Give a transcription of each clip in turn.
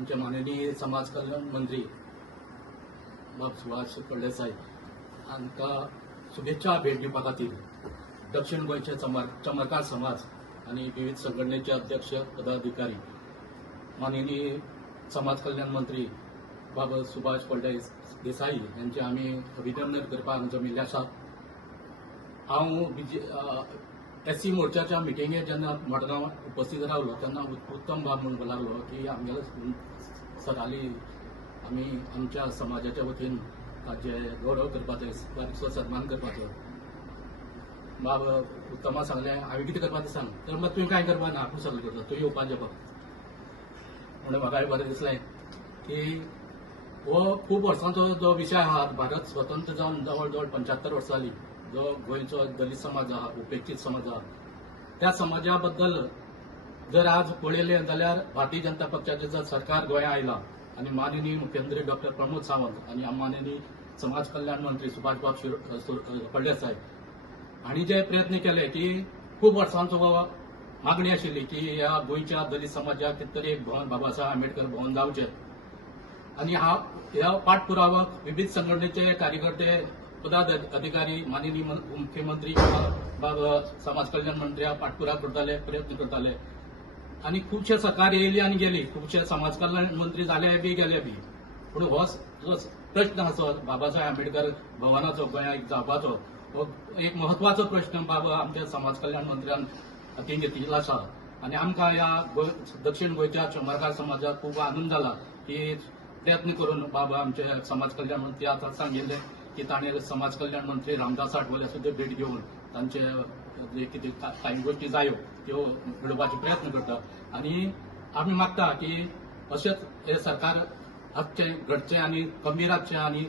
आमचे माननीय समाज कल्याण मंत्री बाब सुभाष फळदेसाय साहेब हांकां शुभेच्छा भेट दिवपा खातीर दक्षिण गोंयचे चमरकार समाज आणि विविध संघटनेचे अध्यक्ष पदाधिकारी माननीय समाज कल्याण मंत्री बाब सुभाष फळदेसाय यांचे आम्ही अभिनंदन करपाक जमिल्ले आसा। हांव एससी मोर्चाच्या मिटिंगेक जेन्ना मडगांव उपस्थित रावलो तेन्ना उत्तम बाब म्हणूंक लागलो की आमगेलो सदांली आमी आमच्या समाजाच्या वतीन ताचे गौरव करपाचो बारीकसो सन्मान करपाचो। बाब उत्तमा सांगलें हांवें कितें करपाचें सांग तर मात तुवें कांय करपा ना आपूण सगळें करता तूं येवपाचें बघ म्हणून म्हाका बरें दिसलें की हो खूब वर्सांचो जो विशय आहा भारत स्वतंत्र जावन जवळ जवळ 75 वर्सां जालीं जो गोंयचो दलित समाज आहा उपेक्षीत समाज आहा त्या समाजा बद्दल जर आज पळयलें जाल्यार भारतीय जनता पक्षाचें जर सरकार गोंयांत आयलां आनी माननीय मुख्यमंत्री डॉक्टर प्रमोद सावंत आनी माननीय समाज कल्याण मंत्री सुभाष बाब फळदेसाय हांणी जे प्रयत्न केले की खूब वर्सांचो मागणी आशिल्ली की ह्या गोंयच्या दलित समाजाक कितें तरी एक भवन बाबासाहेब आंबेडकर भवन जावचें आनी ह्या पाठपुरावा विविध संघटनेचे कार्यकर्ते पदाधिकारी माननीय मुख्यमंत्री बाब समाज कल्याण मंत्री पाठपुरावा करताले प्रयत्न करताले आनी खुबशे सरकार येयली आनी गेली खुबशे समाज कल्याण मंत्री जाले बी गेले बी पूण हो जो प्रश्न आसा बाबासाहेब आंबेडकर भवनाचो गोंयांत जावपाचो हो एक म्हत्वाचो प्रश्न बाबा आमच्या समाज कल्याण मंत्र्यान हातीन घेतिल्लो आसा आनी आमकां ह्या दक्षिण गोंयच्या चमरकार समाजाक खूब आनंद जाला की प्रयत्न करून बाबा आमचे समाज कल्याण मंत्री आतां सांगिल्ले की ताणें समाज कल्याण मंत्री रामदास आठवले सुद्दां भेट घेवन तांचे जे कितें कांय गोष्टी जायो त्यो घडोवपाचो प्रयत्न करता आनी आमी मागता की अशेंच हे सरकार आसचें घडचें आनी खंबीर आसचें आनी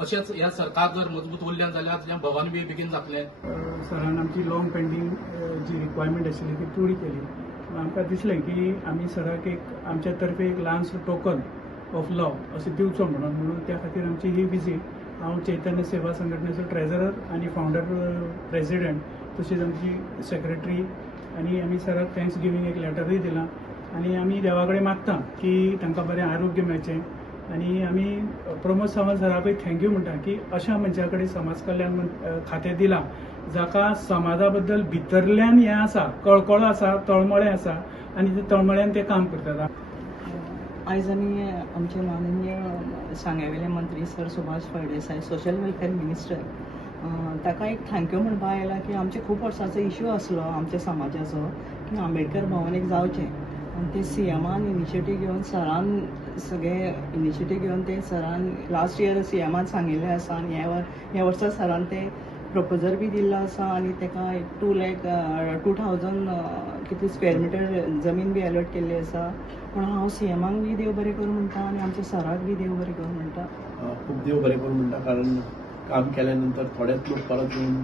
अशेंच ह्या सरकार जर मजबूत उरलें जाल्यार तें भवन बी बेगीन जातलें। सरान आमची लॉंग पेंडींग जी रिक्वायरमेंट आशिल्ली ती पुरी केली। आमकां दिसलें की आमी सराक एक आमच्या तर्फे एक ल्हानसो टोकन ऑफ लव अशें दिवचो म्हणून त्या खातीर आमची ही विजीट हांव चैतन्य सेवा संघटनेचो ट्रेझरर आनी फावंडर प्रेसिडेंट तशेंच आमची सेक्रेटरी आनी आमी सराक थँक्स गिवींग एक लेटरूय दिलां आनी आमी देवा कडेन मागता की तांकां बरें आरोग्य मेळचें आनी आमी प्रमोद सावंत सराकूय थँक्यू म्हणटा की अशा मनशा कडेन समाज कल्याण खातें दिलां जाका समाजा बद्दल भितरल्यान हें आसा कळकळो आसा तळमळें आसा आनी ते तळमळ्यान ते काम करतात। आयज आमी आमचे माननीय सांग्यावेले मंत्री sir Subhash Phaldesai social welfare minister ताका एक थँक्यू म्हणपा आयला की आमचे खूब वर्सांचो इश्यू आसलो आमच्या समाजाचो की आंबेडकर भवन एक जावचें आनी ते सीएमान इनिशिएटीव घेवन सरान सगळे इनिशिएटीव घेवन ते सरान लास्ट इयर सीएमान सांगिल्लें आसा आनी ह्या वर्सा सरान ते प्रपोजल बी दिल्लो आसा आनी ताका 2,2000 कितले स्क्वेअर मिटर जमीन बी अलॉट केल्ली आसा पूण हांव सीएमाक बी देव बरें करूं म्हणटा आनी आमच्या सराक बी देव बरें करूं म्हणटा। खूप देव बरें करूं म्हणटा कारण काम केल्या नंतर थोडेच लोक परत येवन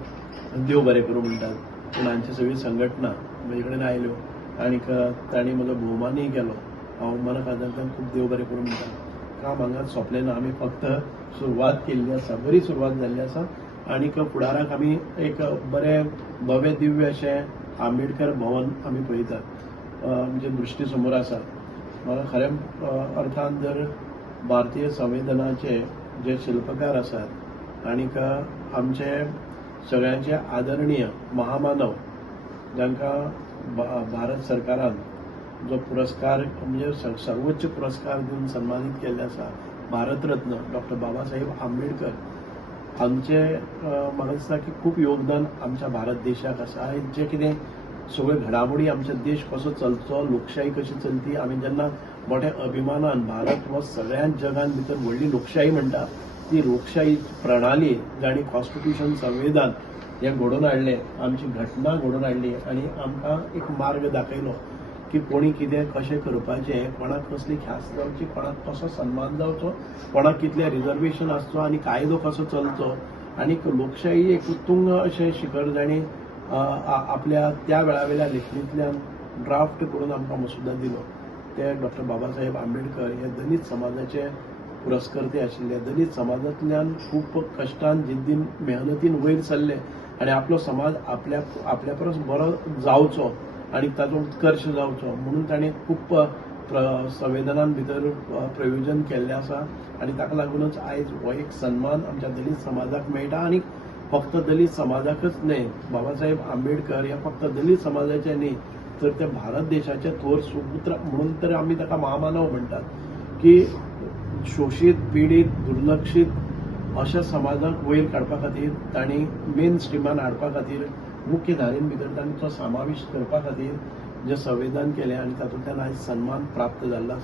देव बरें करूं म्हणटात पूण हांची सगळी संघटना म्हजे कडेन आयल्यो आनीक तांणी म्हजो भोवमानूय केलो हांव मना खातीर खूब देव बरें करूं म्हणटा। काम हांगा सोंपलें ना आमी फक्त सुरवात केल्ली आसा बरी सुरवात जाल्ली आसा आनीक फुडाराक आमी एक बरें भव्य दिव्य अशें आंबेडकर भवन आमी पळयतात म्हणजे दृश्टी समोर आसा। म्हाका खऱ्या अर्थान जर भारतीय संविधानाचे जे शिल्पकार आसात आनीक आमचे सगळ्यांचे आदरणीय महामानव जांकां भारत सरकारान जो पुरस्कार म्हणजे सर्वोच्च पुरस्कार दिवन सन्मानीत केल्ले आसा भारतरत्न डॉक्टर बाबासाहेब आंबेडकर हांचे म्हाका दिसता की खूब योगदान आमच्या भारत देशाक आसा। जे कितें सगळ्यो घडामोडी आमचो देश कसो चलचो लोकशाही कशी चलती आमी जेन्ना मोठ्या अभिमानान भारत हो सगळ्याच जगान भितर व्हडली लोकशाही म्हणटा ती लोकशाही प्रणाली जाणी कॉन्स्टिट्यूशन संविधान हे घडोवन हाडलें आमची घटना घडोवन हाडली आनी आमकां एक मार्ग दाखयलो की कोणी कितें कशें करपाचें कोणाक कसली ख्यास्त जावची कोणाक कसो सन्मान जावचो कोणाक कितलें रिजर्वेशन आसचो आनी कायदो कसो चलचो आनीक लोकशाही एक उत्तुंग अशें शिखर जाणी आपल्या त्या वेळावेल्या लेखणींतल्यान ड्राफ्ट करून आमकां मसुदा दिलो। ते डॉक्टर बाबासाहेब आंबेडकर हे दलित समाजाचे पुरस्कर्ते आशिल्ले दलित समाजांतल्यान खूब कश्टान जिद्दीन मेहनतीन वयर सरले आनी आपलो समाज आपल्या परस बरो जावचो आनी ताचो उत्कर्श जावचो म्हणून ताणें खूब संविधानान भितर प्रयोजन केल्लें आसा आनी ताका लागूनच आयज हो एक सन्मान आमच्या दलीत समाजाक मेळटा आनी फक्त दलीत समाजाकच न्हय, बाबासाहेब आंबेडकर हे फक्त दलीत समाजाचे न्हय तर ते भारत देशाचे थोर सुपुत्र म्हणून तर आमी ताका महामानव म्हणटात की शोषित पीडित दुर्लक्षित अशा समाजाक वयर काडपा खातीर तांणी मेन स्ट्रिमान हाडपा खातीर मुख्य धारेन भितर तांचो समावेश करपा खातीर जे संविधान केलें आनी तातूंतल्यान आयज सन्मान प्राप्त जाल्लो आसा.